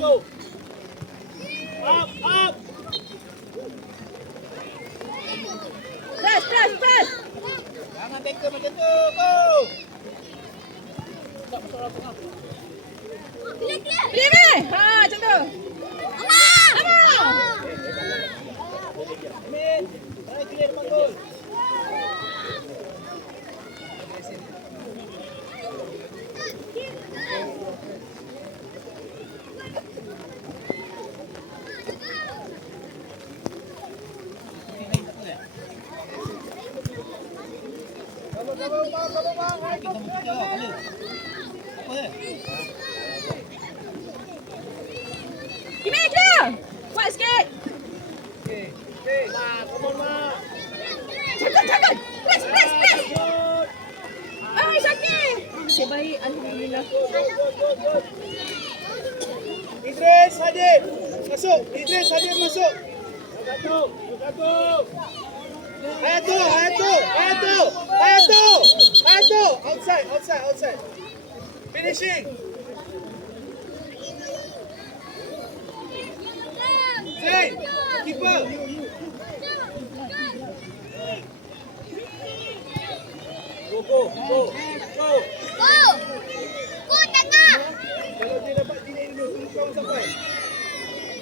go. Up, up. Press, press, press. Jangan tackle macam tu. Go. Clear. Ha, macam tu. Abang. Amin. Baik, clear depan gol. Clear. Kuat sikit. Cakap. Press, press, press. Ay, Syakir. Okay, baik. Alhamdulillah. Idris Hadir masuk. Idris Hadir masuk. Satu. Hayatu. Outside. Finishing. Zain, keeper. Go. Kalau dia dapat sini dulu, kau sampai.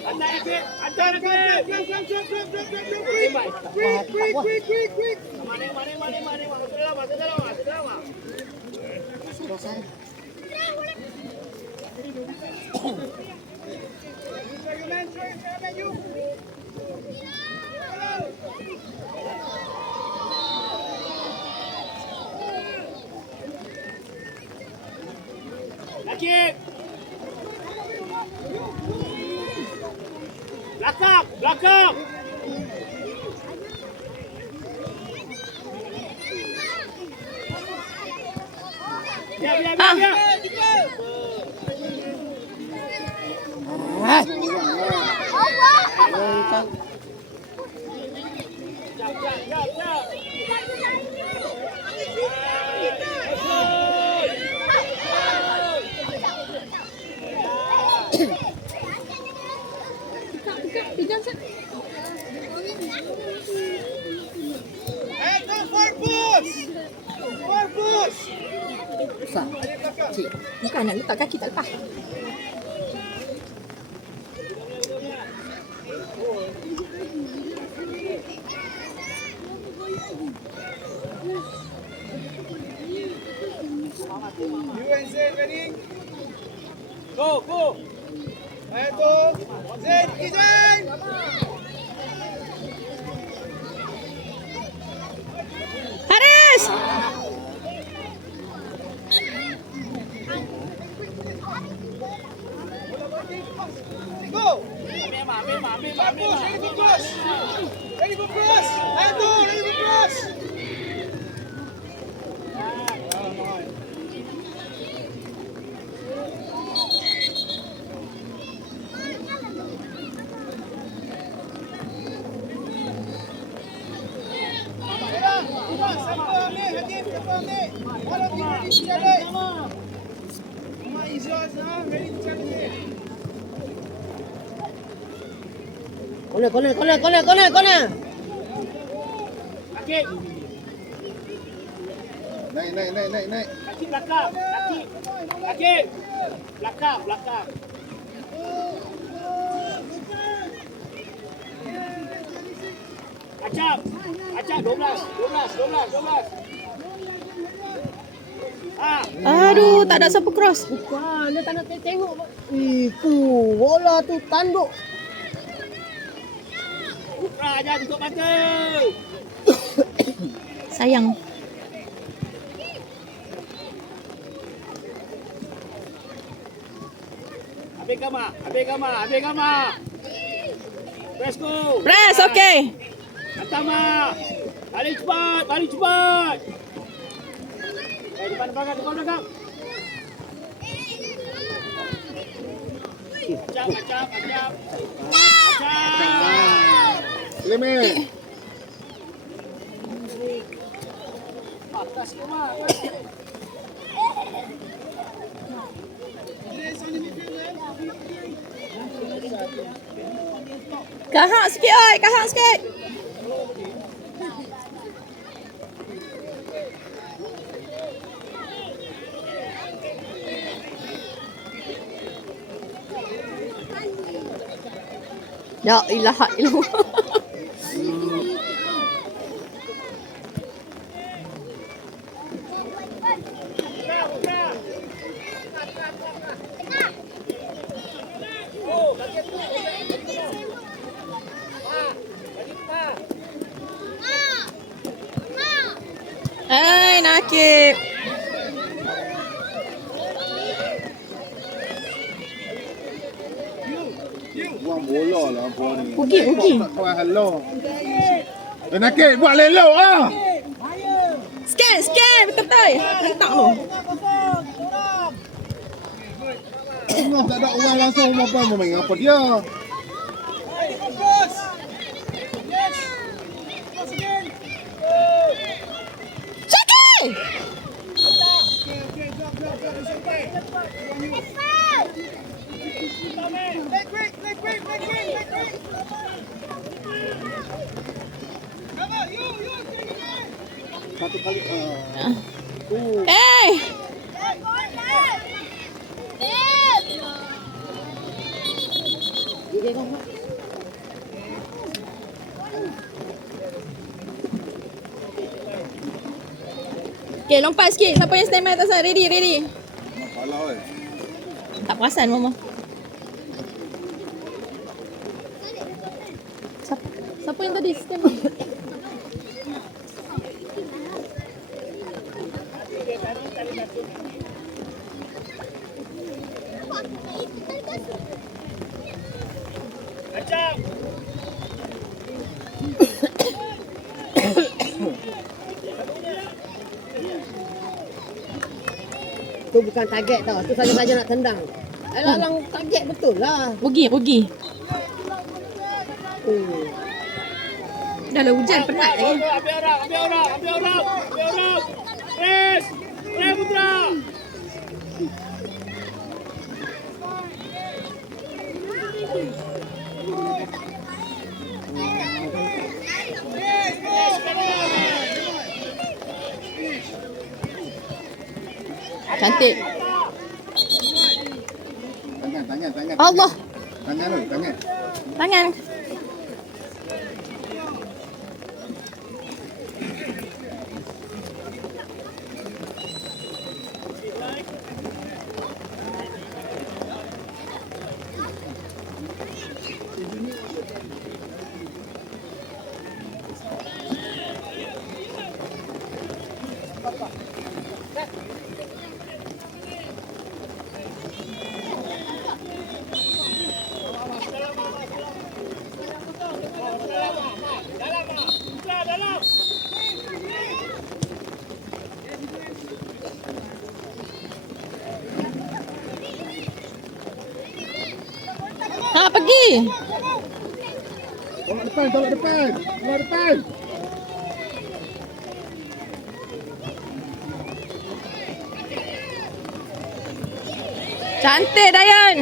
Hantar sikit. Quick. Mana. Masuk dalam. Lagi. Belakang. Biar. Pegang sana. Four-push. Besar. Cik, bukan nak letak kaki tak lepas. You and Zain ready? Go. Hayatu. Zain, Zain. Haris! Go. Ambil. Ready for cross. Hayatu, ready for cross. Siapa ambil? Hakim, siapa ambil? All of you ready to challenge? Mama Izzaz, ready to challenge? Corner. Hakim. Naik. Hakim belakang. Hakim. Belakang. Acap 12. Aduh, tak ada siapa cross. Bukan, dia tak nak tengok. Itu, bola tu tanduk. Putra aja tutup mata. Sayang. Habis gambar. Press go. Press, okay. Atama. Balik cepat. Depan belakang. Acap. Limit. Atas rumah. Kahak sikit oi, kahak sikit. La ilaha illallah. Hai, Nakib. Buang bola lah apa ni. Pergi. Tak kawan halau. Nakik buat lelo ah. Scan, betul-betul. Hentak tu. Tengah tak ada orang langsung apa main apa dia. Syakir! Satu kali Eh! Okay, lompat sikit. Siapa yang stand by atas sana? Ready. Masalah oi. Tak perasan, Mama. Siapa yang tadi stand by? Tu bukan target tau. Tu saja-saja nak tendang. Alang target betul lah. Rugi. Hmm. Dah lah hujan, penat lagi. Ambil orang. Press Putra. Cantik. Tangan. Allah. Tangan. Tangan. Dalam. Ha, pergi. Tolak depan. Cantik, Dayan.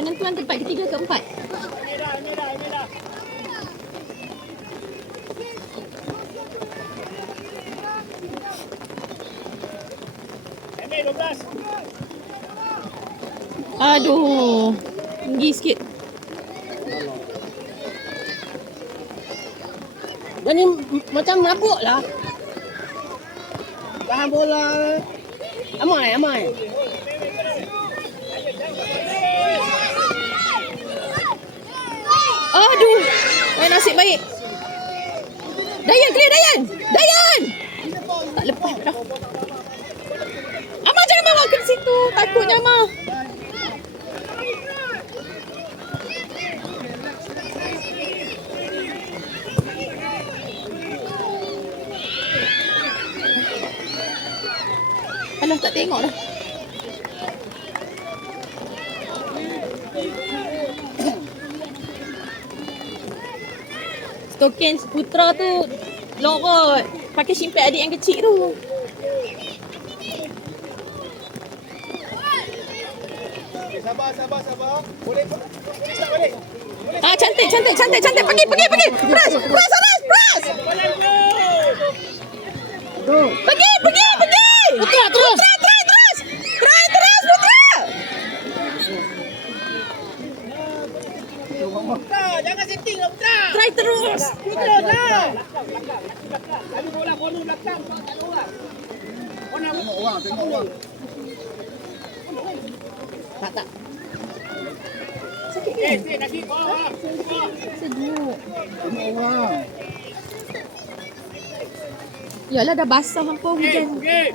Penentuan tempat ketiga keempat. Merah. Ambil 12. Aduh. Tinggi sikit. Dia ni macam menakut lah. Tahan bola. Amai. Aduh. Nasib baik. Dayan, clear Dayan. Tak lepas dah. Amar jangan bawa ke situ. Takutnya Amar. tak tengok dah. Stokin Putra tu lorot. Pakai simpan adik yang kecil tu. Okay, sabar. Boleh start balik. Ah, cantik. Pergi. Pras. Pergi. Putra, terus. Try terus, Putra. Putra, jangan setting lah Putra. Try terus. Putra dah. Ada bola belakang. Tak ada orang. Tengok orang. Tak. Kaki bawah. Sejuk. Tengok orang. Yalah dah basah hampa hujan. Okay.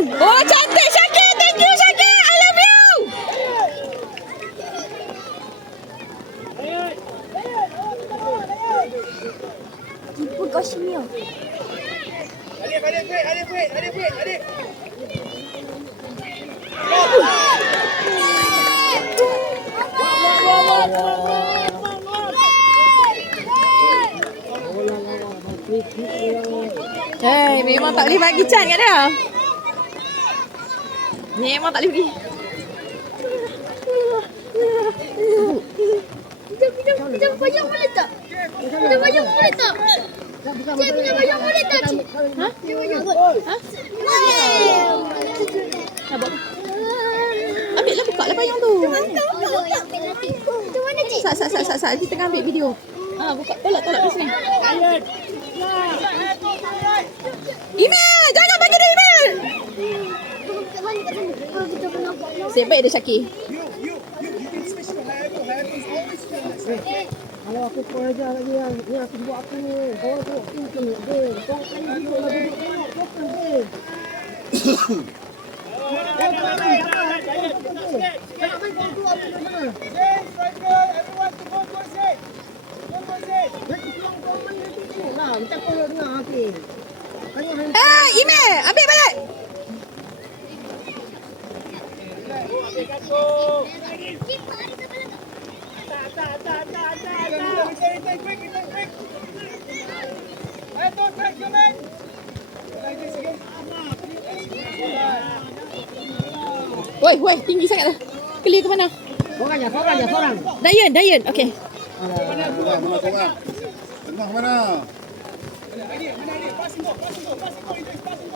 Oh, cantik Syakir. Thank you Syakir. I love you. Jumpa Kashmir. Adik. Hei, memang tak boleh bagi Chan kat dia. Memang tak boleh pergi. Pinjam payung boleh tak? Pinjam payung boleh tak? Cik, pinjam payung boleh tak, Cik? Ha? Pinjam payung. Ha? Boleh. Abang. Ambil lah, buka lah payung tu. Macam mana, Cik? Sat. Kita tengah ambil video. Ah, buka. Tolak di sini. Email! Jangan bagi dia email! Kat mana, kat sana? Kita pun nampak. Nasib baik dia Syakir. You can switch to Hayatul always fast. Kalau aku call aja lagi yang ni aku buat apa ni? Kau tengok tu tengok dia. Kau kan duduk lah duduk tengok fokus dia. Jangan main kau tu apa mana? Striker, everyone to go zone. Nanti kau main nanti tengok lah. Macam kau dengar okey. Tengok hand. Email! Ambil balik! Cik, mari ke belakang. Return quick. Hayatul, quick, come in. Like this again. Woi, tinggi sangat dah. Clear ke mana? Seorang. Dayan. Okey. Mana seorang? Tengah mana? Mana dia? Passing go.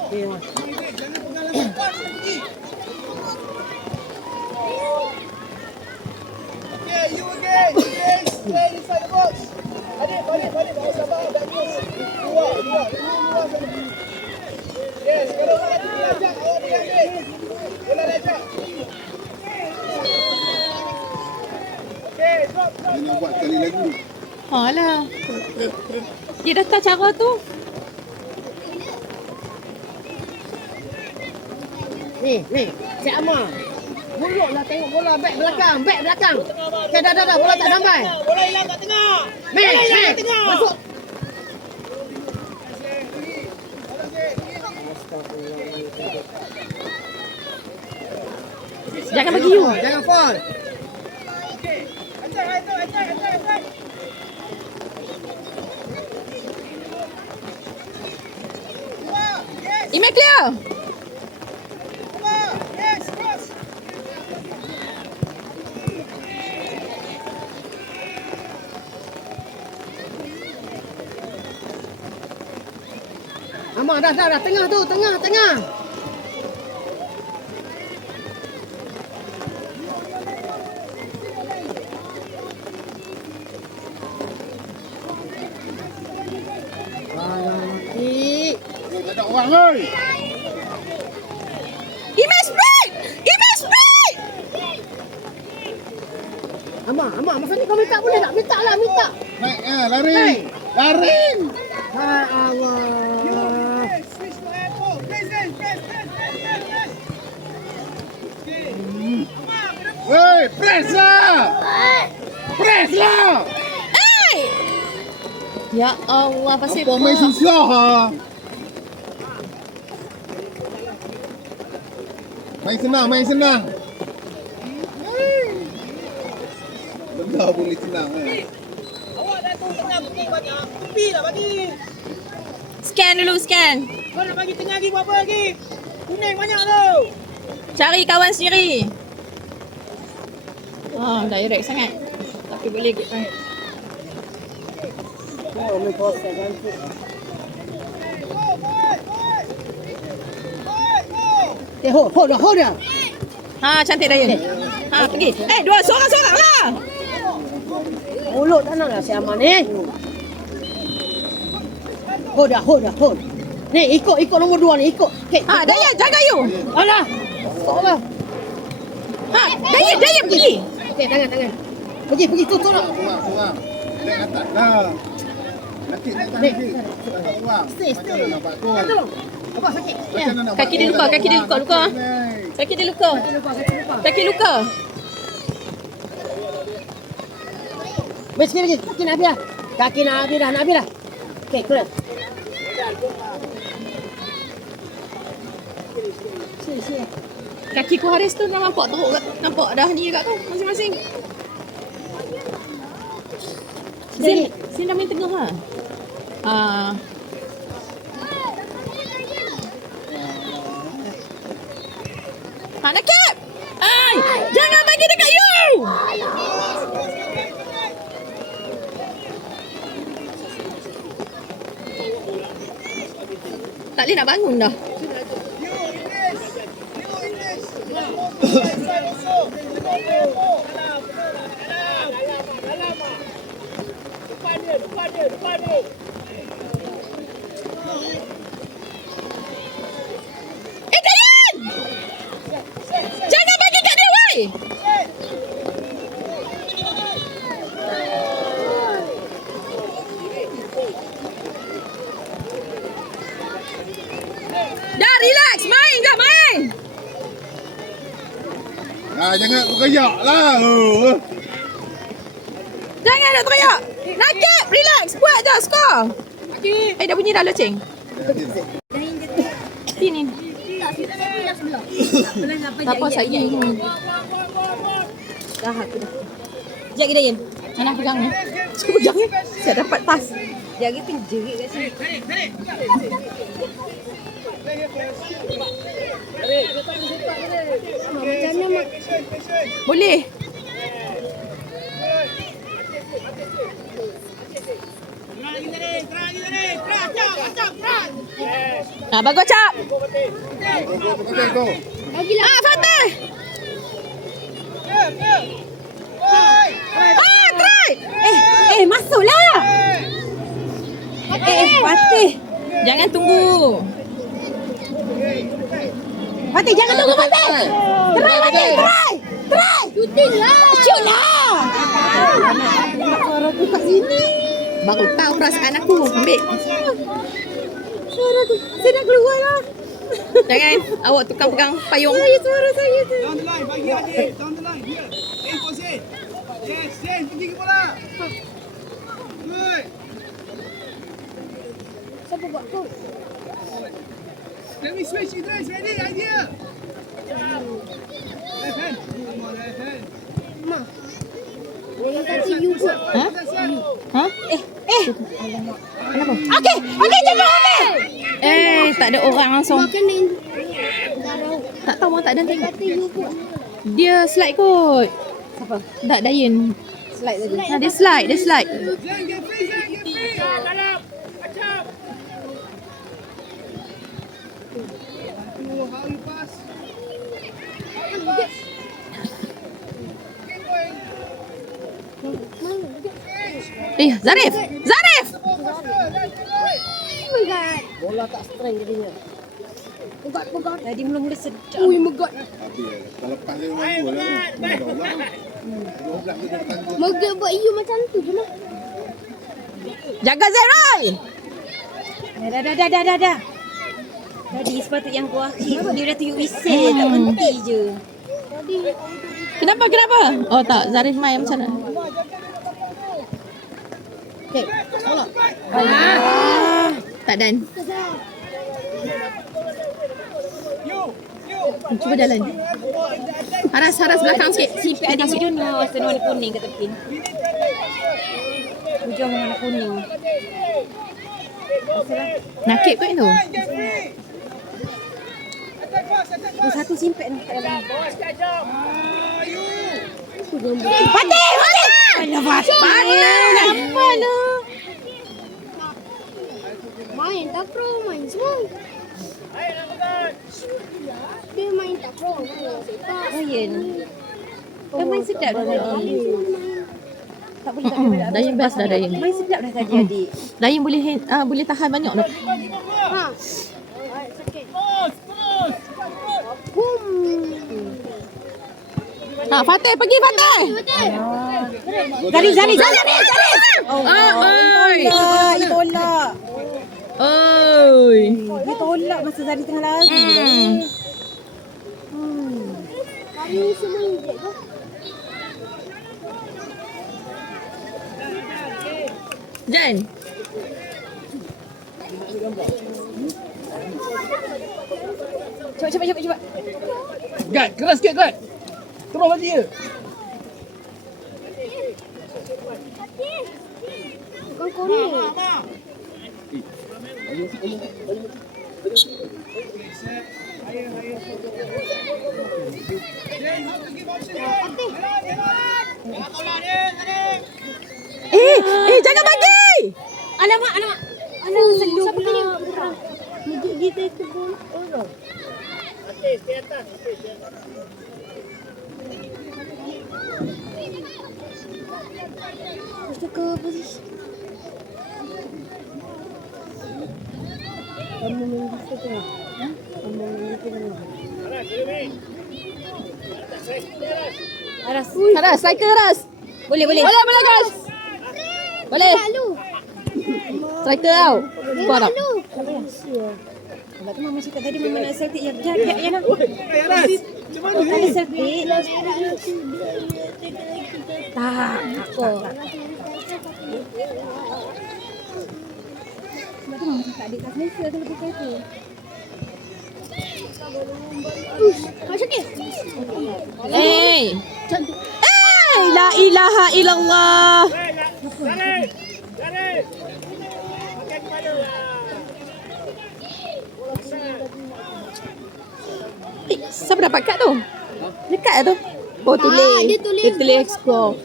Okey, Mas. Jangan pegang lagi. Pass lagi. Okay, you again. Play inside the box. Adik, balik. Sabar. Bagus. Dua. Yes, kalau bola tu lajak, awak boleh ambil. Bola lajak. Okay, drop. Dia nak buat sekali lagi. Alah. Dia dah tahu cara tu. Ni. Cik Amar. Buruklah tengok bola back belakang. Okay, dah. Bola tak sampai. Bola hilang kat tengah. Masuk. Jangan bagi you. Jangan fall. Attack. Email clear. Yes, cross. Amar dah. Tengah tu. Tengah. Tak ada orang oi. Email speed. Amar, masa ni kau minta boleh tak? Minta. Naik lari. Hai Allah. Switch to Hayatul. Press. Woi, press lah. Press lah. Eh! Ya Allah, pasal Apa main susah ha? Main senang, main senang. Benda boleh senang Awak dah tu tengah kuning banyak. Tepi lah bagi. Scan dulu, scan. Kau nak bagi tengah lagi berapa lagi? Kuning banyak tu. Cari kawan sendiri. Direct sangat. Tapi boleh ikut kan. Go, boy. Boy, go. Hold dah. Cantik Dayun. Pergi. Dua seorang-seorang lah. Mulut tak nak lah si Aman ni. Hold dah. Ni ikut nombor 2 ni, ikut. Okay. Dayun, jaga you. Alah. Stop lah. Dayun pergi. Okey, tangan. Pergi tu nak. Kurang. Naik atas lah. Nakik naik atas lagi. Kurang. Stay. Macam mana nak buat tu? Tak tolong. Apa sakit? Macam mana nak Kaki buat dia tu? luka, kaki dia luka. Naik. Kaki dia luka. Kaki luka. Wait, sikit lagi. Kaki nak habis dah. Okey, clear. Sini. Kaki ku Haris tu nampak teruk kat. Nampak dah ni kat tu masing-masing. Sini dah main tengah ha. Nakib! Jangan bagi dekat you! Tak boleh nak bangun dah. Depan dia. Dayan! Jangan bagi kat dia, woi! Dah relax, main. Jangan teriak lah. Jangan nak teriak. Nakib, relax. Buat je skor. Dah bunyi dah loceng. Sini. Tak apa saya ni. Dah aku dah. Sekejap kita Yen. Mana pegang ni? Cuba pegang ni. Saya dapat tas. Dia lagi penjerit kat sini. Macam mana mak? Boleh. Bagus Cap. Go. Bagilah. Fatih. Try. Masuklah. Fatih. Jangan tunggu. Fatih, jangan tunggu Fatih. Try Fatih, try. Shooting lah. Shoot lah. Suara tu kat sini. Baru tahu perasaan aku. Ambil. Suara tu. Saya nak keluar lah. Jangan awak tukang pegang payung. Suara saya tu. Down the line, bagi adik. Down the line, here. Aim for Zain. Yes, Zain, pergi ke bola. Good. Siapa buat tu? Let me switch Idris, ready, idea. Left hand. Come on, left hand. Ma. Yang kata you buat. Ha? Okey, jangan ambil. Tak ada orang langsung. Makan ni. Darah. Tak tahu tak ada tengok. Kata you buat. Dia slide kot. Siapa? Tak Dayan. Slide lagi. Dia slide. Zain, get free, Zain, get free. Dalam. Macam. How you pass? Zarif. Oh my god. Bola tak strength jadinya. Pegat. Tadi mula-mula sedap. Ui, megat. Habis. Kalau lepas dia orang gol lah. 12 dia depan gol. Megat buat you macam tu je lah. Jaga Zeroy. Dah. Tadi sepatutnya yang kuah. Dia dah tuyuk whistle. Tak berhenti je. Kenapa? Oh tak, Zarif main macam mana? Okey. Bola. Tak dan. Cuba jalan. Haras belakang sikit. Sipit adik video ni warna warna kuning kat tepi. Hujung warna kuning. Nakik kot tu. Satu simpit tu kat dalam. Patih! Alah, patih! Nampak lah. Main tak pro, main semua. Dia main tak pro, main sepak. Oh, ya. Kan main sedap dah tadi. Tak boleh tak boleh. Dayang best dah Dayang. Main sedap dah tadi adik. Dayang boleh tahan banyak dah. Ha. Sakit. Boom. Ha, Fatih pergi Fatih. Zari. Oi. Tolak. Oi. Dia tolak masa Zari tengah lari. Hari ni semua injek tu. Jan. Cepat. Gad, keras sikit Gad. Terus bagi dia. Bukan corner. Jangan bagi. Alamak. Siapa ni? Mudik kita itu pun. Kita ke posisi. Kamu main kita tengah. Kamu main kita tengah. Haras, striker Haras. Boleh guys. Boleh. Lalu. Striker tau. Kau tak? Lalu. Sebab tu mama cakap tadi mama nak selfie yang nak. Ras. Macam mana Kalau ni? selfie. Tak. Sebab tu mama cakap adik kat Malaysia tu lebih kata. Kau sakit? La ilaha illallah. Siapa dapat kad tu? Dekat tu. Oh, tulis. dia tulis. Dia tulis explore.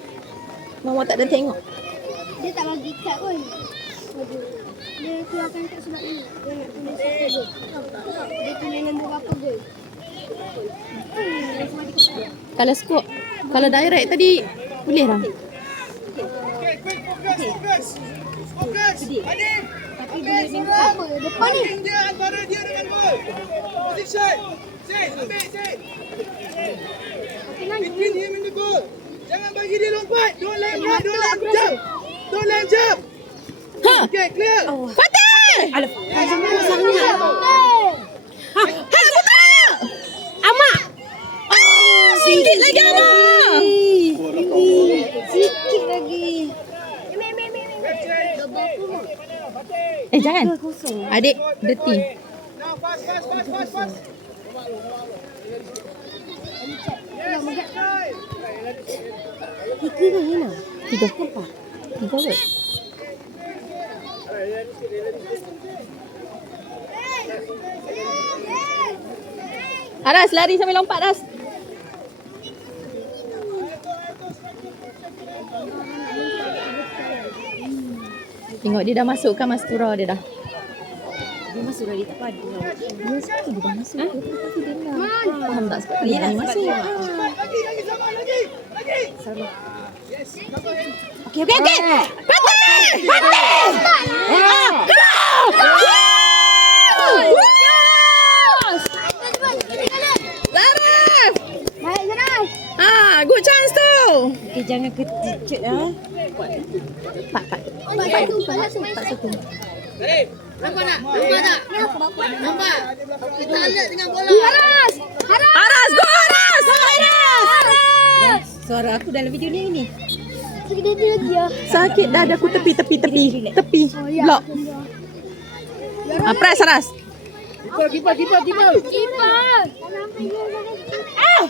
Mama tak ada tengok. Dia tak bagi kad pun. Dia keluarkan kat surat ni. Dia nak tulis apa je. Dia tulis nombor berapa je. Kalau scope, kalau direct tadi boleh lah. Fokus. Adib. Tapi dia apa? Depan ni. Dia antara dia dengan gol. Position. Set. Ambil set. Between him and the goal. Jangan bagi dia lompat. Don't let jump. Okay, clear. Fatih! Alah. Amak! Sikit lagi Amak! Sikit lagi. Jangan. Adik, dirty. Now, fast. Tiga ke Hina? Tiga ke empat? Tiga ke? Aras, lari sambil lompat, Aras. Tengok dia dah masukkan mastura dia dah. Dia masuk dah, dia tak padu. Dia sekali dia dah masuk. Tapi dia dah faham tak sebab dia ni masuk. Lagi. Okey. Baik, Zaraz. Good chance tu. Okey, jangan kecil ah. Empat. Empat satu. Nampak tak? Nampak? Kita alert dengan bola. Haras. Aras, go Aras! Suara aku dalam video ni. Sakit hati lagi ya. Sakit dah aku tepi. Blok. Press Haras. Kipas. Kipas. Ah!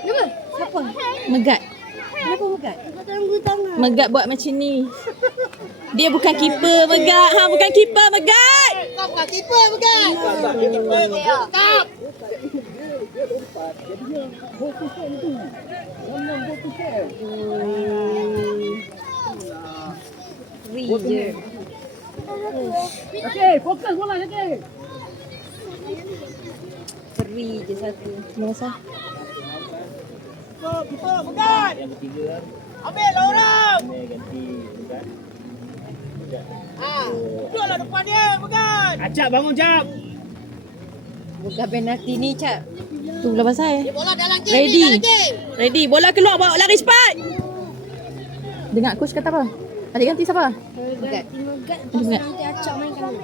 Kenapa? Siapa? Megat. Kenapa Megat? Tangguh tangan. Megat buat macam ni. Dia bukan keeper Megat. Bukan keeper Megat. Kau bukan keeper bukan? Kau. Free je. Okey, fokus bola okey. Free je satu. Biasa. Kita pegang. Ambil lah orang. Duduklah depan dia, pegang. Acap bangun jap. Bukan penalti ni, Cap. Tu bola basah Bola dalam game. Ready. Dalam game. Ready. Bola keluar, bawa lari cepat. Dengar coach kata apa? Adik ganti siapa? Megat. Terus nanti acak mainkan.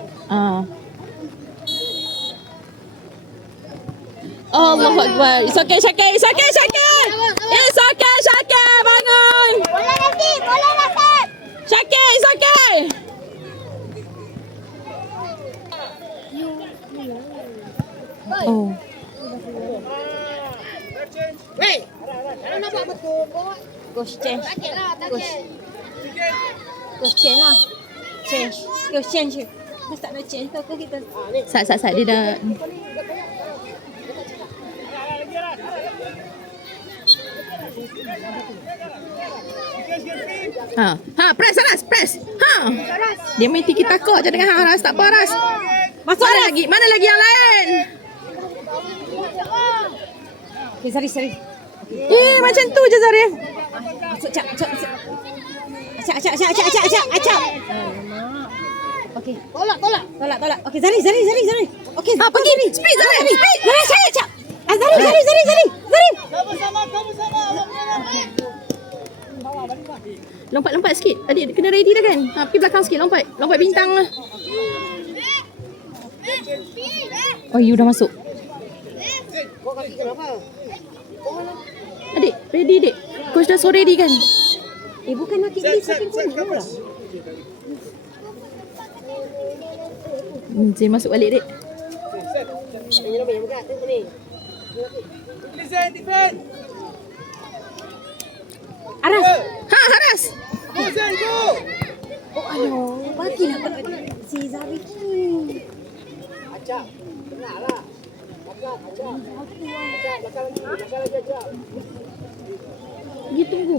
Allahu Akbar. It's okay, Syakir. It's okay, bangun. Bola nanti. Syakir, it's okay. Oh. Weh. Kalau nampak betul buat. Coach change. Takutlah, Coach. takut. Coach change lah. Coach change. Mas tak nak change kau kita. Sat dia dah. Press Haras, press. Dia main tiki taka je dengan Haras, tak apa Haras. Masuk mana lagi yang lain? Okay, Zarif. Macam tu je Zarif. Masuk Acap. Okey. Tolak. Okey, Zarif. Okey. Pergi. Speed Zarif. Zarif, Acap. Zarif. Sama-sama. Lompat sikit. Adik kena ready dah kan? Pergi belakang sikit, lompat bintang lah. Oh, you dah masuk. Adik, ready adik. Coach dah so ready kan? Bukan nak klik saking kuning lah. Saya masuk balik dek. Defend. Haras. Haras. Go, Zain, go. Bagilah si Zarif ni.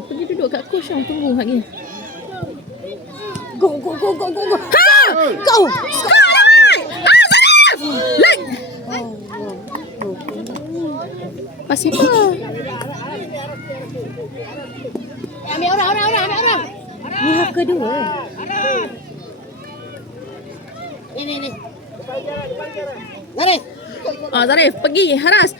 Pergi duduk kat coach yang tunggu lagi. Go. Go. Zarif. Like. Pasal apa? Ambil orang. Ni hak kedua. Ni. Zarif. Zarif pergi. Haras.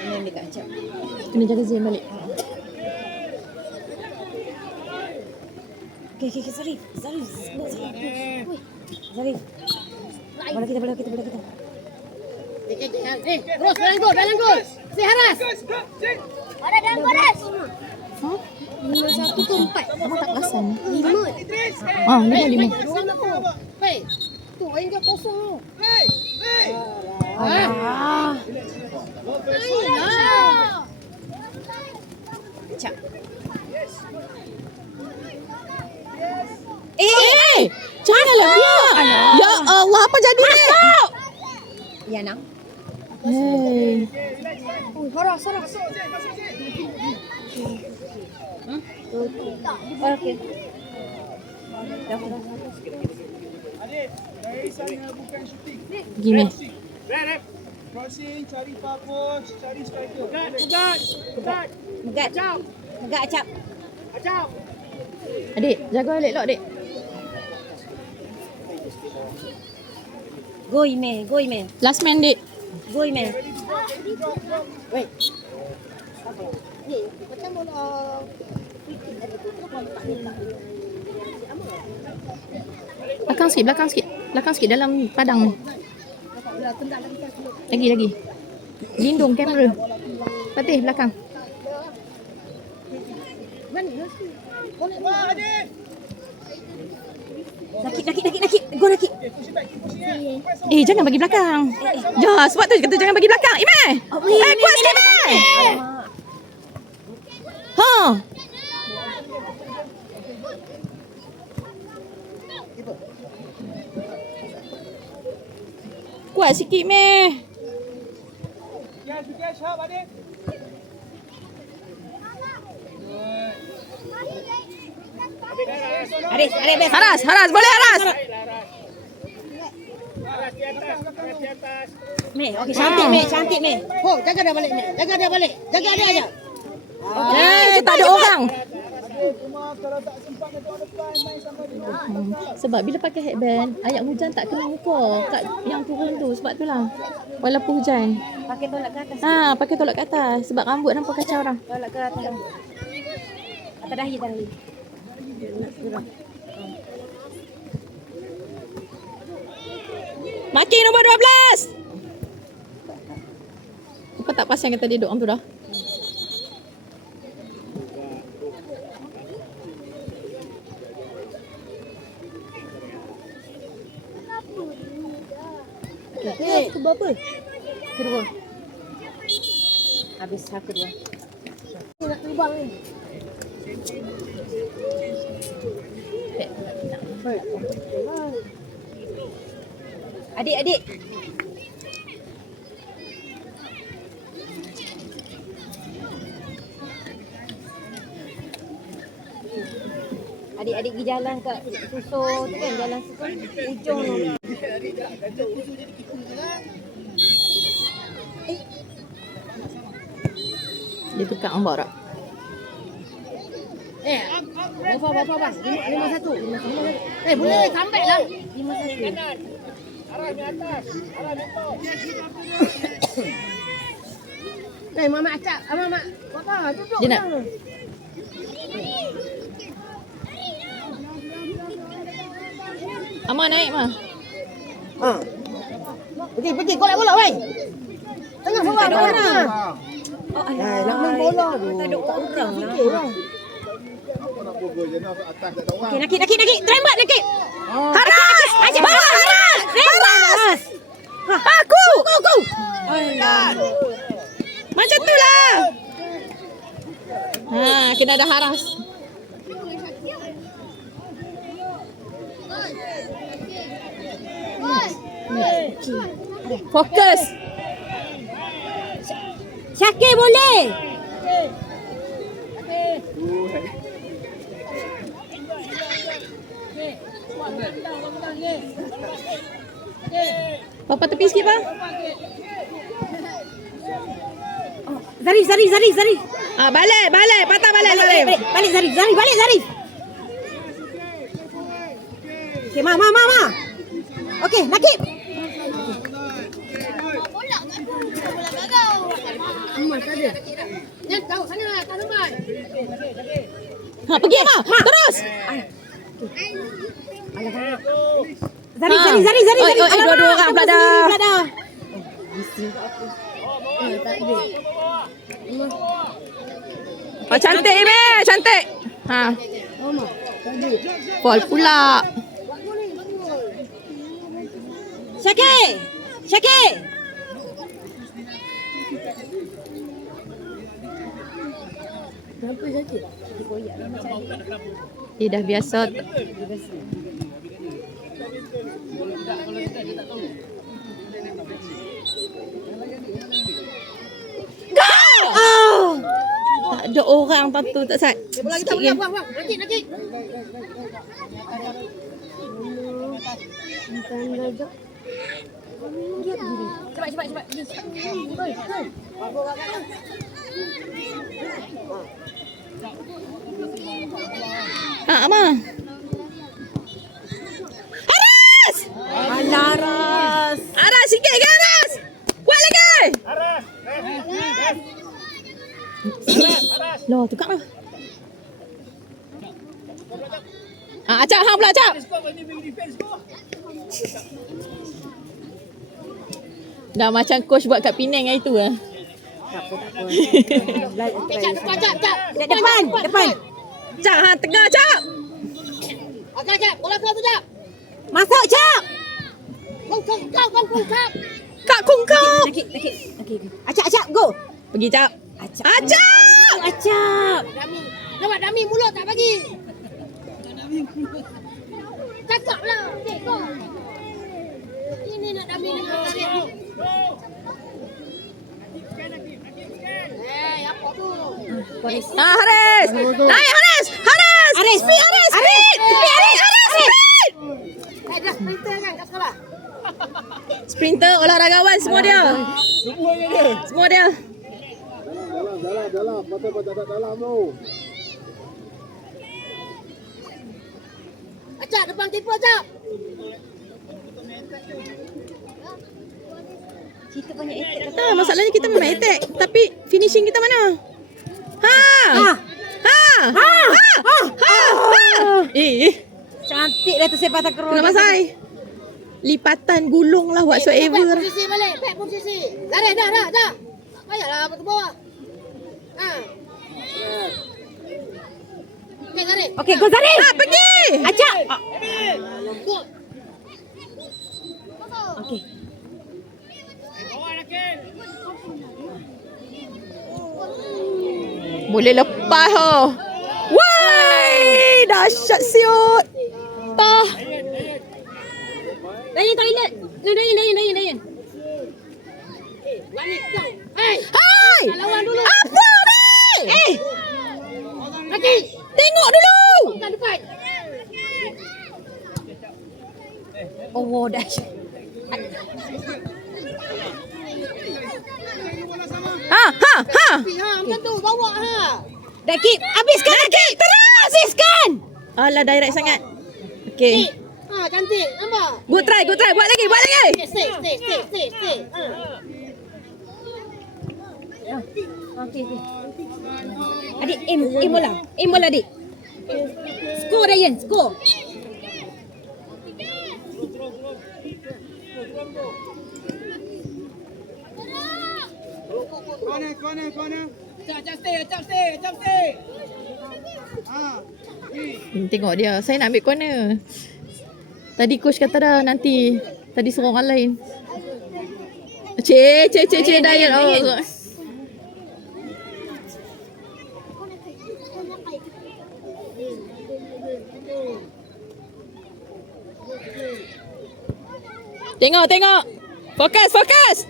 Ini dekat Acap. Kena jaga Zain balik. Okay, Zarif. Bola kita. Terus dalam gol. Si Haras. Ada dalam koras. 5-1 ke 4? Abang tak perasan. 5. 5. Hei. Tu air dia kosong. Hey. Acap. Janganlah biar. Ya Allah, apa jadi ni? Ya, Nang. Hey. Haras. Okey. Adik, dari sana bukan shooting. Gini. Crossing, cari fokus, cari striker. Megat Acap. Adik, jaga elok adik. Go Ime. Last man dik. Go Ime. Weh. Ni, macam bola kriket tadi tu. Kenapa tak letak si Amal? Belakang sikit. Belakang sikit dalam padang ni. Bola tendang lagi kan. Lagi. Lindung kamera. Patih belakang. Mana nasi? Boleh. Wah, Adik. Nakit. Go nakit. Jangan bagi belakang. Sebab tu kata jangan bagi belakang. Iman. Kuat sikit, Iman. Ha. Kuat sikit, Meh. Yes, help, Adik. Haras. Boleh Haras. Meh, okey, cantik, Meh. Oh, jaga dia balik ni. Jaga dia aja. Tak ada orang. Cuma kalau tak sempat nak tengok depan, main sampai di bawah. Sebab bila pakai headband, air hujan tak kena muka kat yang turun tu. Sebab tu lah. Walaupun hujan. Pakai tolak ke atas. Pakai tolak ke atas. Sebab rambut nampak kacau orang. Tolak ke atas rambut. Atas dahi. Maki nombor 12. Apa tak pasang kata dia duduk orang tu dah? Berapa? Kedua. Habis kedua. Nak terbang ni. Adik. Adik pergi jalan kat susu tu kan, jalan situ ujung tu. Dia tukar ambak tak? Berapa bas? 51. Boleh comeback lah. 51. Arah di atas. Arah di bawah. Mama acak. Mama. Papa duduk. Dia nak. Amah naik mah. Pergi golek bola weh. Tengah seorang mana? Oh, Nak main bola tu. Tak duduk kat orang lah. Apa nak pukul je nak atas tak ada orang. Okey, nakik. Terembak nakik. Haras! Acik bawah Haras! Haras! Aku! Macam tu lah. Kena ada Haras. Fokus. Syakir boleh. Papa tepi sikit bang. Zarif. Balik. Patah balik. Balik Zarif. Okey, Ma. Okey, nakip. Amal tak ada. Dia tahu sana kat rumah. Pergi Ma. Terus. Zarif. Dua-dua orang pula dah. Cantik ni, cantik. Fall pula. Syakir. Kenapa sakit? Dia dah biasa. Tak ada orang tu tak sat. Sikit je. Buang. Nakik. Cepat. Ama. Haras! Alaras. Aras sikit ke Aras? Kuat lagi. Aras. Oh, tukar lah. Acap hang pula Acap. Dah macam coach buat kat Penang hari tu ah. Cak, depan. Depan. Cak hang tengah Cak. Agak, Cak. Bola kau tu, Cak. Masuk Cak. Kau, Cak. Kak kungkap. Okey. Acap, go. Pergi Cak. Acap. Acap. Dami. Nampak Dami mulut tak bagi. Cakap lah. Okey, go. Ini nak Dami nak tarik. Apa tu? Haris. Naik Haris. Speed Haris. Dah sprinter kan kat sekolah? Sprinter, olahragawan semua dia. Semua dia. Dalam. Patut tak dalam tu. Acak, depan keeper, Acak. Kita banyak attack. Masalahnya kita memang attack, tapi finishing kita mana? Cantik dah tu sepak takraw. Kenapa sai? Lipatan gulung lah whatsoever. Back posisi balik. Back posisi. Lari, dah. Tak payahlah ke bawah. Okey, Zarif. Okey, go Zarif. Pergi. Acap. Good. Okey. Boleh lepas Wai, dahsyat siut. Tah. Dayan toilet. Dayan. Lari, jauh. Hai. Lawan dulu. Apa ni? Lagi. Tengok dulu. Depan depan. Oh, dahsyat. Macam tu bawa Dah keep. Habiskan. Habiskan. Alah, direct sangat. Okey. Cantik. Nampak? Good try. Buat lagi. Stay. Okey. Adik, aim bola adik. Score Dayan, score. Corner. Acap stay. Tengok dia. Saya nak ambil corner. Tadi coach kata dah nanti. Tadi suruh orang lain. Cik Dayan. Oh. Tengok. Fokus.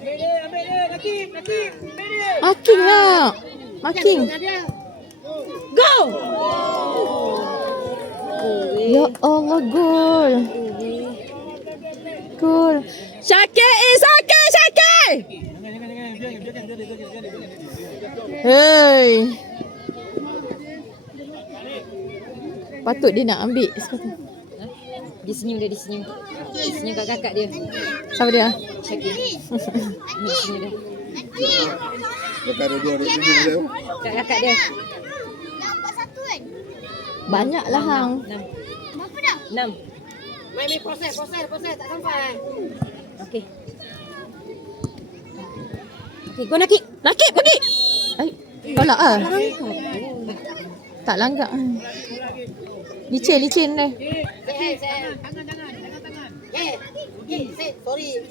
Ambil dia. Nakib. Marking lah. Marking. Go. Ya Allah, gol. Syakir is okay, Syakir. Hey. Patut dia nak ambil sekarang. Dia senyum. Senyum kat kakak dia. Siapa dia? Syakir. Ni senyum dia. Dekat dua dia. Kat kakak dia. Dapat satu kan? Banyak lah hang. 6. Berapa dah? 6. Main proses tak sampai. Okey. Okey, go Nakib. Nakib pergi. Tolak ah. Tak langgak. Licin deh. Sorry.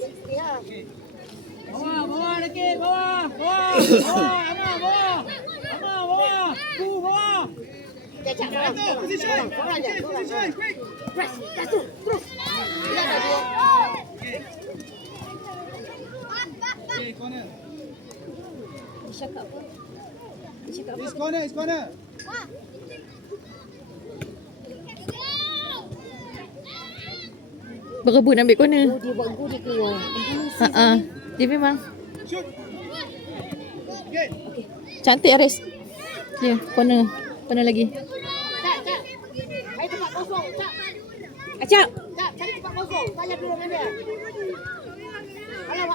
Bawah Nakib. Bawah. Bawah. Cecak. Position. Quick. Press. Terus. Dia dah dua. Okay, corner. Dia cakap apa? It's corner. Berebut ambil corner. Oh, dia buat gol dia keluar. Dia memang Shoot. Okay. cantik Aris. Dia corner lagi. Cak. Cari tempat kosong, Cak. Acap. Cak, cari tempat kosong. Saya dulu dengan dia.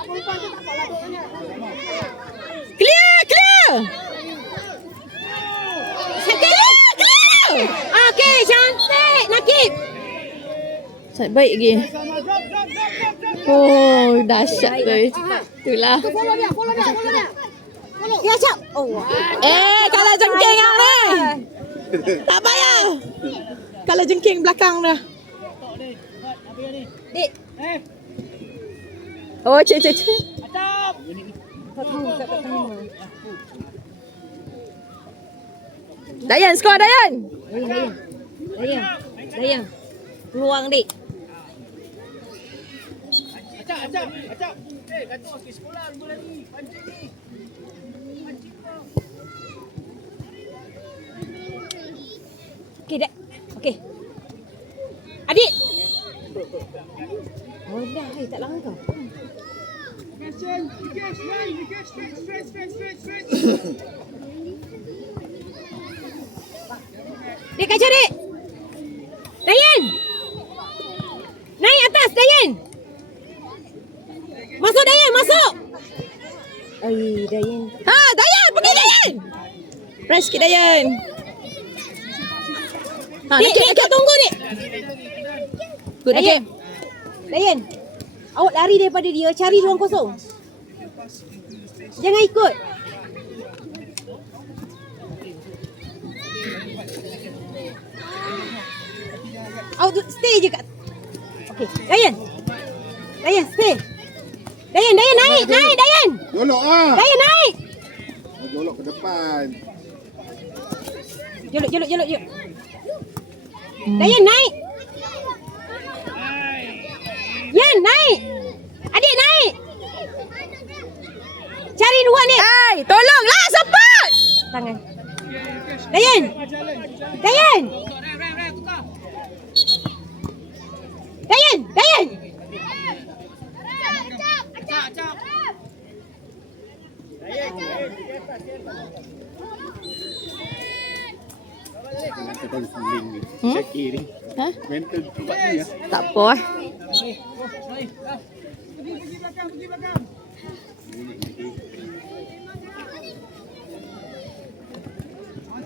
perempuan tu tak apalah tu tanya. Clear, clear. Clear, clear. Okey, cantik. Nakib. Sangat baik lagi. Oh, dahsyat tu. Itulah. Follow dia, follow dia, follow dia. Follow. Ya, cap. Oh. Kalau jengking yang ni. Tak payah. Kalau jengking belakang dah. Dik. Oh, cik. Dayan, skor Dayan. Dayan. Peluang dik. Acap. Kata okey sekolah bulan ni. Pancing ni. Okey, Dek. Okey. Adik. Oh, dah. Tak lama kau. Question. Wicket straight. Dek, kacau, Dek. Dayan. Naik atas, Dayan. Masuk, Dayan. Masuk. Dayan. Dayan. Pergi, Dayan. Press sikit, Dayan. Dek, tunggu, Dek. Good, Dayan. Dayan. Awak lari daripada dia, cari ruang kosong. Jangan ikut. Awak stay je kat. Okey, Dayan. Dayan, stay. Dayan, naik, Dayan. Jolok ah. Dayan, naik. Jolok ke depan. Jolok. Dayan, naik. Yan, naik. Adik, naik. Cari ruang ni. Tolonglah, support. Tangan. Dayan. Kenapa kau seling ni? Syakir ni. Ha? Mental tempat ni ya. Tak apa. Pergi belakang.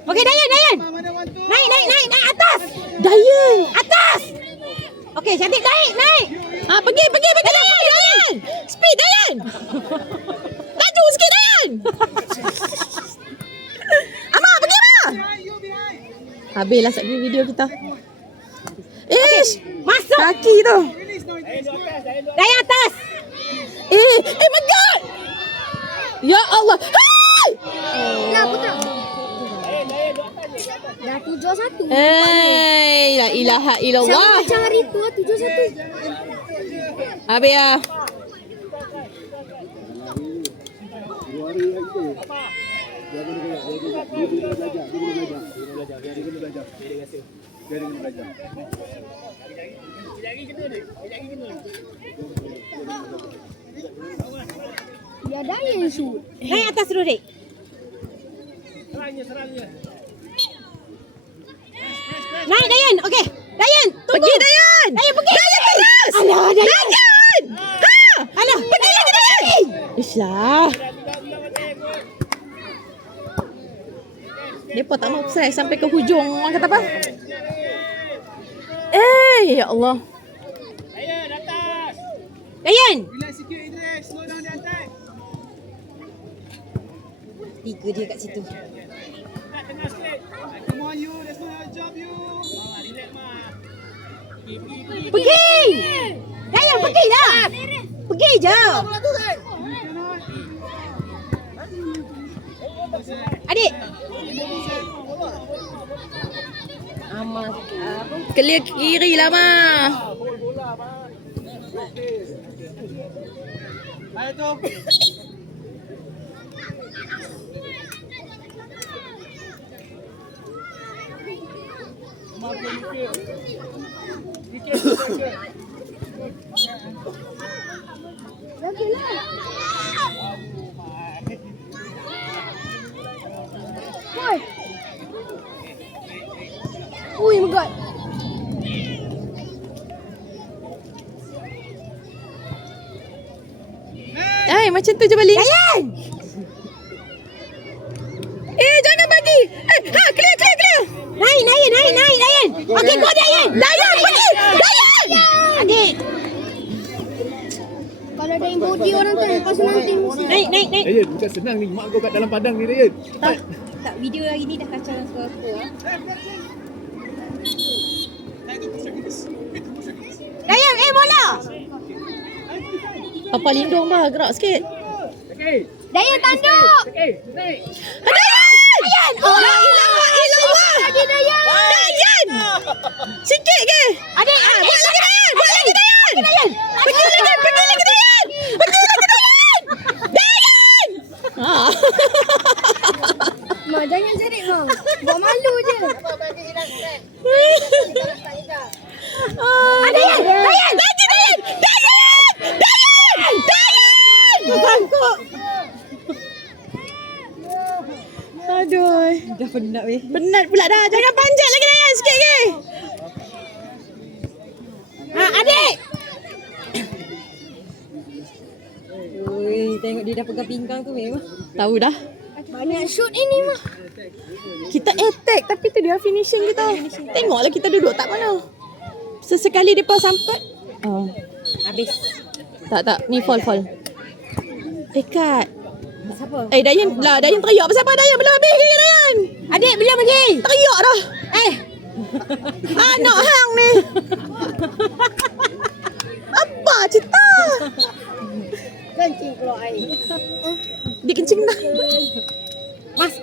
Okey, Dayan. Mana one two? Naik atas. Dayan, atas. Okey, cantik, naik. Pergi Dayan. Speed Dayan. Laju sikit Dayan. Amar, pergi Amar. You behind. Habislah sat video kita. Masuk. Kaki tu. Release now. Dayan atas. My God. Ya Allah. Hai! Dah putar. Dah 7-1. La ilaha illallah. Sama macam hari tu 7-1. Habis ya. 2 hari lagi tu. Dia kena belajar. Ya dah yang shoot. Naik atas dulu, Dek. Serangnya. Naik Dayan. Okey. Dayan, tunggu. Pergi Dayan. Dayan pergi. Dayan terus. Alah, Dayan. Alah, pergi lagi Dayan. Islah. Dia pun tak mau selesai sampai ke hujung. Orang kata apa? Ya Allah. Dayan atas. Dayan. Relax sikit Idris. Slow down di atas. 3 dia kat situ. Tengah straight. Come on you. That's not our job you. Relax mah. Pergi. Dayan pergi dah. Pergi je. Adik. Amat. Clear kiri lah mah. Ayo tu. Oh my god. macam tu je balik. Dayan! Jangan bagi. Clear. Naik, Dayan. Okey, go Dayan. Dayan, pergi. Dayan! Adik. Kalau ada yang body orang tu, lepas tu nanti mesti. Naik. Dayan, bukan senang ni. Mak kau kat dalam padang ni, Dayan. Tak, video hari ni dah kacau dengan suara aku ah. Dayan, bola. Papa lindung bah, gerak sikit. Dayan tanduk. Dayan! Oh, la ilaha illallah. Lagi Dayan. Dayan! Sikit ke? Adik, buat lagi Dayan. Pergi lagi Dayan. Dayan! Mak, jangan jerit, Mak. Buat malu je. Dayan! Bangkok! Aduh. Dah penat weh. Penat pula dah. Jangan panjat lagi Dayan. Sikit ke? Adik! Ui, tengok dia dah pegang pinggang tu memang. Tahu dah. Banyak shoot ini, Mak. Kita attack tapi tu dia finishing kita. Tengoklah kita duduk tak mana. Sesekali dia pas sampai. Oh. Habis. Tak. Ni fall. Kat. Siapa? Dayan teriak pasal apa Dayan? Belum habis ke Dayan? Adik belum lagi. Teriak dah. Anak hang ni. Apa cerita? Kencing keluar air. Dia kencing dah. Mas.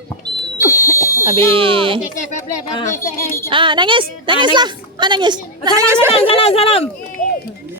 Habis. Nangis. Nangislah. Nangis. Salam.